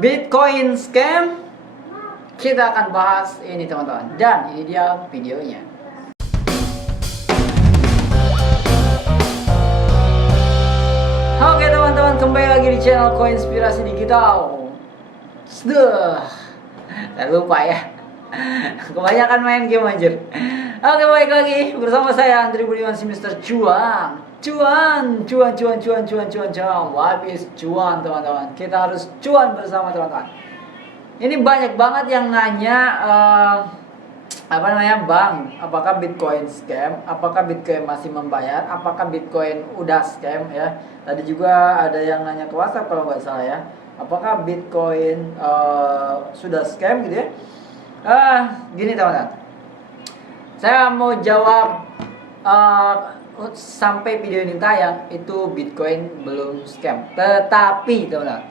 Bitcoin scam. Kita akan bahas ini teman-teman. Dan ini dia videonya. Oke teman-teman, kembali lagi di channel Koinspirasi Digital. Gak lupa ya. Kebanyakan main game anjir. Oke, baik lagi bersama saya Andri Budiman, si Mr. Cuan. Cuan. What is cuan teman-teman? Kita harus cuan bersama teman-teman. Ini banyak banget yang nanya Bang, apakah Bitcoin scam? Apakah Bitcoin masih membayar? Apakah Bitcoin udah scam ya? Tadi juga ada yang nanya ke WhatsApp kalau nggak salah ya. Apakah Bitcoin sudah scam gitu ya? Gini teman-teman. Saya mau jawab sampai video ini tayang itu Bitcoin belum scam. Tetapi teman-teman,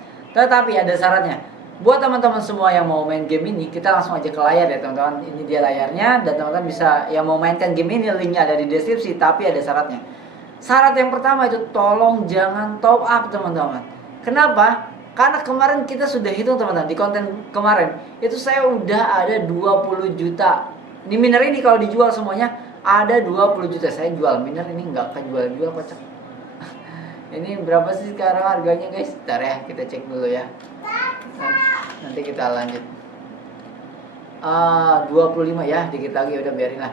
ada syaratnya. Buat teman-teman semua yang mau main game ini, kita langsung aja ke layar ya teman-teman. Ini dia layarnya dan teman-teman bisa yang mau mainkan game ini, linknya ada di deskripsi. Tapi ada syaratnya. Syarat yang pertama itu tolong jangan top up teman-teman. Kenapa? Karena kemarin kita sudah hitung teman-teman, di konten kemarin itu saya udah ada 20 juta. Ini miner ini kalau dijual semuanya ada 20 juta. Saya jual miner ini nggak kejual-jual kocak. Ini berapa sih sekarang harganya guys? Bentar ya, kita cek dulu ya. Nanti kita lanjut. 25 ya, dikit lagi udah biarin lah.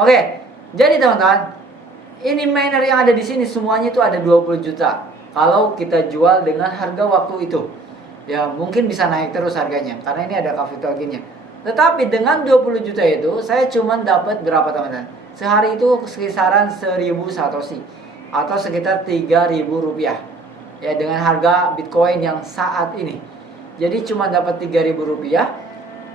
Oke, jadi teman-teman, ini miner yang ada di sini semuanya itu ada 20 juta. Kalau kita jual dengan harga waktu itu, ya mungkin bisa naik terus harganya karena ini ada capital gain-nya. Tetapi dengan 20 juta itu saya cuma dapat berapa teman-teman? Sehari itu kisaran 1000 satoshi atau sekitar 3000 rupiah. Ya dengan harga Bitcoin yang saat ini. Jadi cuma dapat 3000 rupiah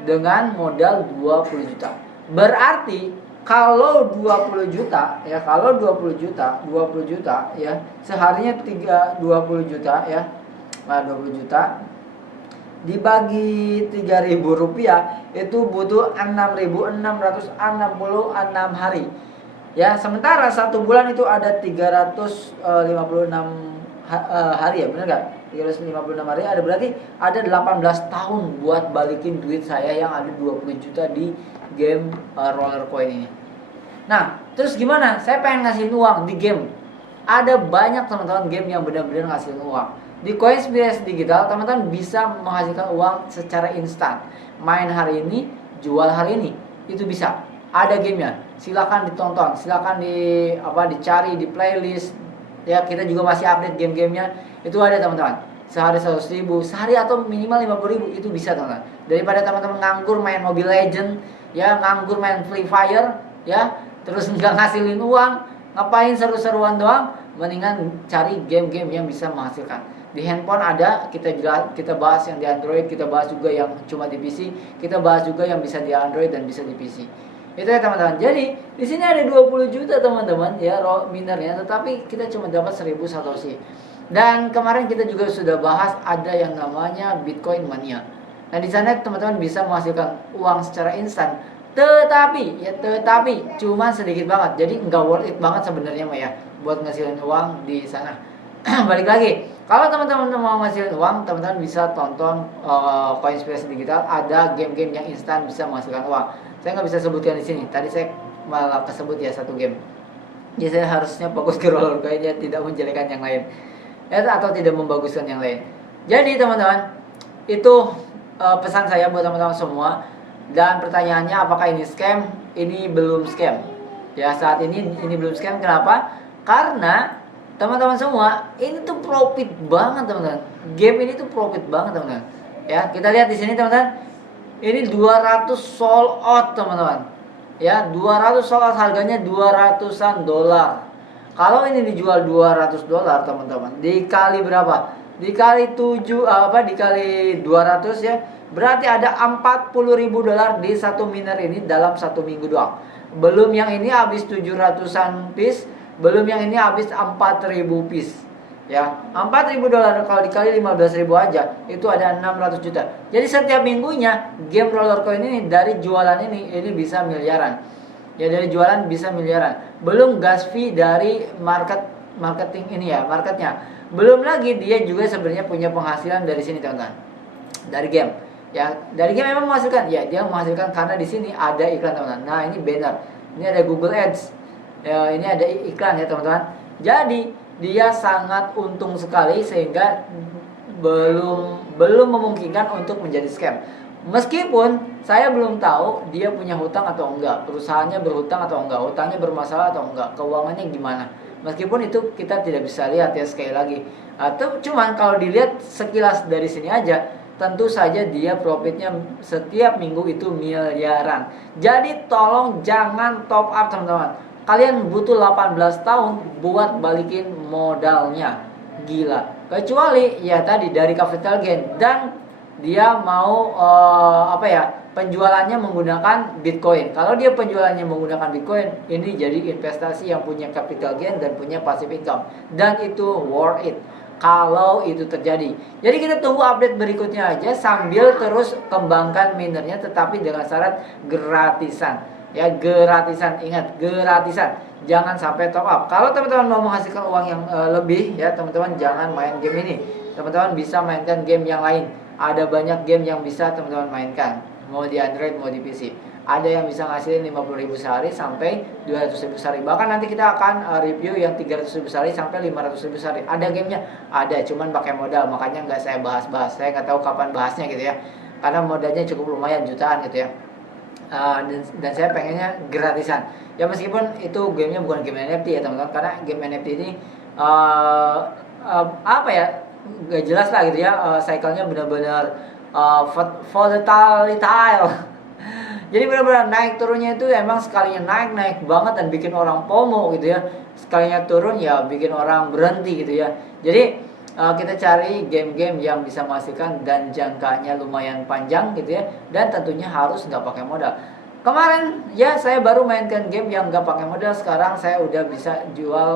dengan modal 20 juta. Berarti kalau 20 juta ya, 20 juta ya, seharinya 20 juta ya. 20 juta dibagi 3000 rupiah itu butuh 6666 hari. Ya, sementara satu bulan itu ada 356 hari ya, benar nggak? 356 hari ada berarti ada 18 tahun buat balikin duit saya yang ada 20 juta di game roller coin ini. Nah, terus gimana? Saya pengen ngasihin uang di game. Ada banyak teman-teman game yang benar-benar ngasihin uang. Di Koinspirasi Digital teman-teman bisa menghasilkan uang secara instan. Main hari ini, jual hari ini. Itu bisa. Ada gamenya. Silakan ditonton, silakan dicari di playlist. Ya, kita juga masih update game-gamenya. Itu ada teman-teman. Sehari 100.000, sehari atau minimal 50.000 itu bisa teman-teman. Daripada teman-teman nganggur main Mobile Legend, ya nganggur main Free Fire, ya terus nggak ngasilin uang, ngapain seru-seruan doang, mendingan cari game-game yang bisa menghasilkan. Di handphone ada, kita bahas yang di Android, kita bahas juga yang cuma di PC, kita bahas juga yang bisa di Android dan bisa di PC. Itu ya teman-teman. Jadi di sini ada 20 juta teman-teman ya minernya, tetapi kita cuma dapat 1000 satoshi. Dan kemarin kita juga sudah bahas ada yang namanya Bitcoin Mania. Nah di sana teman-teman bisa menghasilkan uang secara instan. Tetapi cuma sedikit banget. Jadi nggak worth it banget sebenarnya ya buat ngasilin uang di sana. Balik lagi, kalau teman-teman mau ngasilin uang, teman-teman bisa tonton Koinspirasi Digital. Ada game-game yang instan bisa menghasilkan uang. Saya nggak bisa sebutkan di sini. Tadi saya malah kesebut ya satu game. Jadi saya harusnya fokus ke roller coin ya, tidak menjelekan yang lain ya, atau tidak membaguskan yang lain. Jadi teman-teman, itu pesan saya buat teman-teman semua. Dan pertanyaannya apakah ini scam? Ini belum scam. Ya saat ini belum scam. Kenapa? Karena teman-teman semua ini tuh profit banget teman-teman. Game ini tuh profit banget teman-teman. Ya kita lihat di sini teman-teman. Ini 200 sold out teman-teman. Ya 200 sold out, harganya 200-an dolar. Kalau ini dijual 200 dolar teman-teman, dikali berapa? Dikali 7 dikali 200 ya. Berarti ada 40.000 dolar di satu miner ini dalam satu minggu doang. Belum yang ini habis 700-an piece, belum yang ini habis 4.000 piece. Ya, 4.000 dolar kalau dikali 15.000 aja itu ada 600 juta. Jadi setiap minggunya game roller coin ini dari jualan ini bisa miliaran. Ya dari jualan bisa miliaran. Belum gas fee dari marketing ini ya, marketnya. Belum lagi dia juga sebenarnya punya penghasilan dari sini teman-teman. dari game. Ya, dari game memang menghasilkan. Ya, dia menghasilkan karena di sini ada iklan, teman-teman. Nah, ini banner. Ini ada Google Ads. Ya, ini ada iklan ya, teman-teman. Jadi, dia sangat untung sekali sehingga belum memungkinkan untuk menjadi scam. Meskipun saya belum tahu dia punya hutang atau enggak, perusahaannya berhutang atau enggak, hutangnya bermasalah atau enggak, keuangannya gimana. Meskipun itu kita tidak bisa lihat ya, sekali lagi. Atau cuman kalau dilihat sekilas dari sini aja, tentu saja dia profitnya setiap minggu itu miliaran. Jadi tolong jangan top up, teman-teman. Kalian butuh 18 tahun buat balikin modalnya. Gila. Kecuali ya tadi dari capital gain dan dia mau penjualannya menggunakan Bitcoin. Kalau dia penjualannya menggunakan Bitcoin, ini jadi investasi yang punya capital gain dan punya passive income, dan itu worth it kalau itu terjadi. Jadi kita tunggu update berikutnya aja sambil terus kembangkan minernya, tetapi dengan syarat gratisan. Ya, gratisan, ingat, gratisan. Jangan sampai top up. Kalau teman-teman mau menghasilkan uang yang lebih, ya teman-teman jangan main game ini. Teman-teman bisa mainkan game yang lain. Ada banyak game yang bisa teman-teman mainkan, mau di Android mau di PC. Ada yang bisa ngasilin 50.000 sehari sampai 200.000 sehari. Bahkan nanti kita akan review yang 300.000 sehari sampai 500.000 sehari. Ada gamenya? Ada, cuman pakai modal. Makanya nggak saya bahas-bahas. Saya nggak tahu kapan bahasnya gitu ya. Karena modalnya cukup lumayan, jutaan gitu ya. Dan saya pengennya gratisan. Ya meskipun itu gamenya bukan game NFT ya teman-teman. Karena game NFT ini gak jelas lah gitu ya, cycle-nya benar-benar volatile. Jadi benar-benar naik turunnya itu emang sekalinya naik banget dan bikin orang FOMO gitu ya. Sekalinya turun ya bikin orang berhenti gitu ya. Jadi kita cari game-game yang bisa menghasilkan dan jangkanya lumayan panjang gitu ya. Dan tentunya harus nggak pakai modal. Kemarin ya saya baru mainkan game yang nggak pakai modal. Sekarang saya udah bisa jual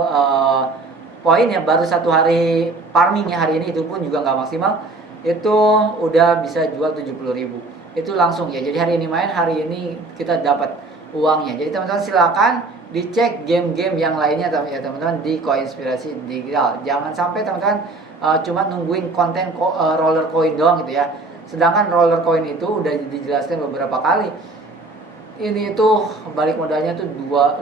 poin ya, baru 1 hari farming ya hari ini, itu pun juga nggak maksimal, itu udah bisa jual 70.000 itu langsung ya. Jadi hari ini main, hari ini kita dapat uangnya. Jadi teman-teman silakan dicek game-game yang lainnya ya teman-teman di Coinspirasi Digital. Jangan sampai teman-teman cuma nungguin konten roller coin doang gitu ya. Sedangkan roller coin itu udah dijelaskan beberapa kali. Ini tuh balik modalnya tuh 18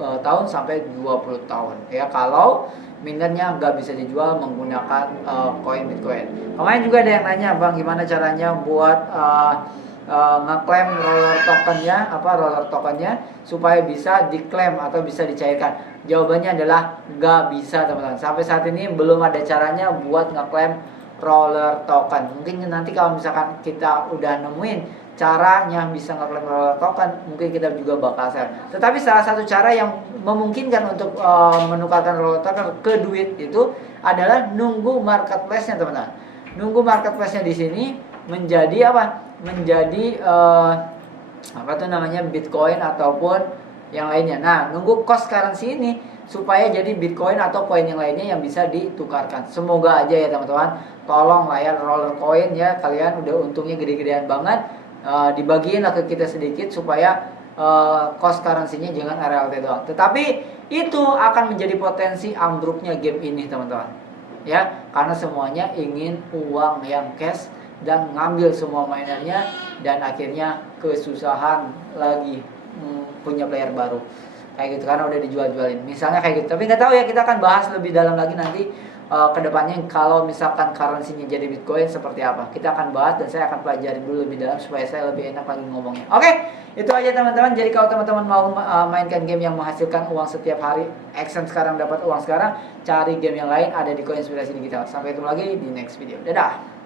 tahun sampai 20 tahun ya, kalau minernya nggak bisa dijual menggunakan koin Bitcoin. Kemarin juga ada yang nanya, Bang, gimana caranya buat ngeklaim roller tokennya supaya bisa diklaim atau bisa dicairkan. Jawabannya adalah nggak bisa, teman-teman. Sampai saat ini belum ada caranya buat ngeklaim roller token. Mungkin nanti kalau misalkan kita udah nemuin caranya bisa ngeklaim roller token, mungkin kita juga bakal share. Tetapi salah satu cara yang memungkinkan untuk menukarkan roller token ke duit itu adalah nunggu marketplace-nya, teman-teman. Nunggu marketplace-nya di sini menjadi apa? Menjadi Bitcoin ataupun yang lainnya. Nah, nunggu cost currency ini supaya jadi Bitcoin atau koin yang lainnya yang bisa ditukarkan. Semoga aja ya teman-teman. Tolong layar roller coin ya, kalian udah untungnya gede-gedean banget. Dibagiin lah ke kita sedikit supaya cost currency-nya jangan RLT doang. Tetapi itu akan menjadi potensi ambruknya game ini, teman-teman. Ya, karena semuanya ingin uang yang cash dan ngambil semua mainannya, dan akhirnya kesusahan lagi punya player baru. Kayak gitu, karena udah dijual-jualin. Misalnya kayak gitu. Tapi nggak tahu ya, kita akan bahas lebih dalam lagi nanti kedepannya kalau misalkan currency-nya jadi Bitcoin seperti apa. Kita akan bahas dan saya akan pelajari dulu lebih dalam supaya saya lebih enak lagi ngomongnya. Oke, itu aja teman-teman. Jadi kalau teman-teman mau mainkan game yang menghasilkan uang setiap hari, action sekarang dapat uang sekarang, cari game yang lain ada di Coinspirasi Digital. Sampai ketemu lagi di next video. Dadah.